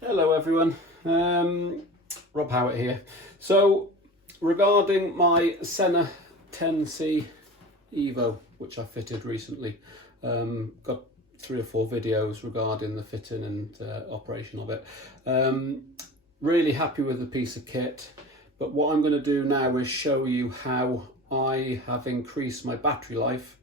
Hello everyone, Rob Howard here. So regarding my Sena 10C EVO, which I fitted recently, got 3 or 4 videos regarding the fitting and operation of it. Really happy with the piece of kit, but what I'm going to do now is show you how I have increased my battery life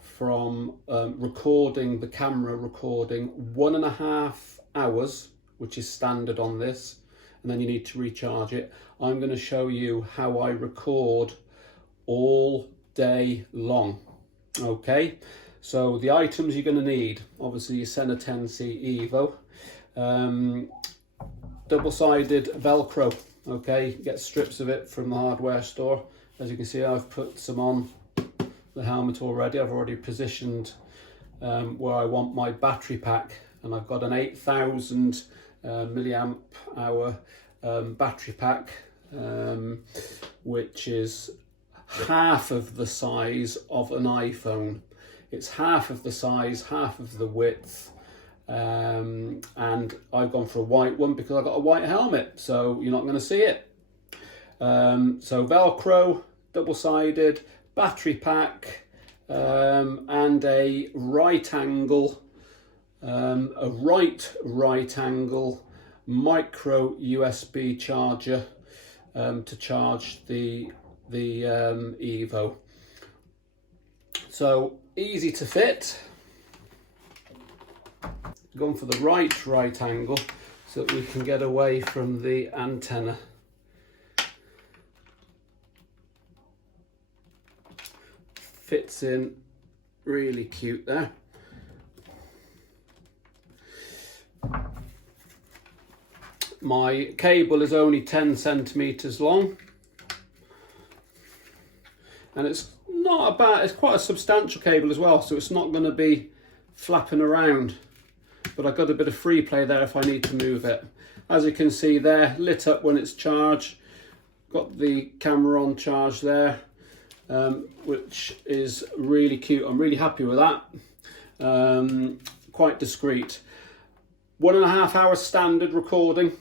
from recording the camera recording 1.5 hours, which is standard on this, and then you need to recharge it. I'm going to show you how I record all day long. Okay, so the items you're going to need, obviously your Sena 10C EVO, double-sided Velcro. Okay, get strips of it from the hardware store. As you can see, I've put some on the helmet already. I've already positioned where I want my battery pack, and I've got an 8,000 milliamp hour battery pack, which is half of the size of an iPhone. It's half of the size, half of the width, and I've gone for a white one because I've got a white helmet, so you're not going to see it. So Velcro, double-sided battery pack, and a right angle micro USB charger to charge the EVO. So easy to fit. Gone for the right angle so that we can get away from the antenna. Fits in really cute there. My cable is only 10 centimeters long, and it's not a bad, it's quite a substantial cable as well, so it's not going to be flapping around, but I've got a bit of free play there if I need to move it. As you can see there, lit up when it's charged, got the camera on charge there, which is really cute. I'm really happy with that. Quite discreet. 1.5 hour standard recording.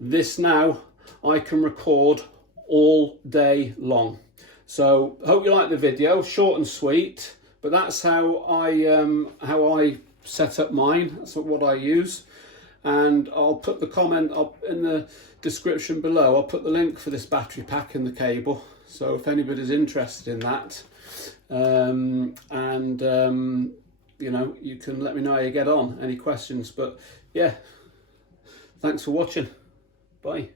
This now I can record all day long. So hope you like the video, short and sweet, but that's how I set up mine. That's what I use, and I'll put the comment up in the description below. I'll put the link for this battery pack and the cable, so if anybody's interested in that, you know, you can let me know how you get on, any questions. But yeah, thanks for watching. Bye.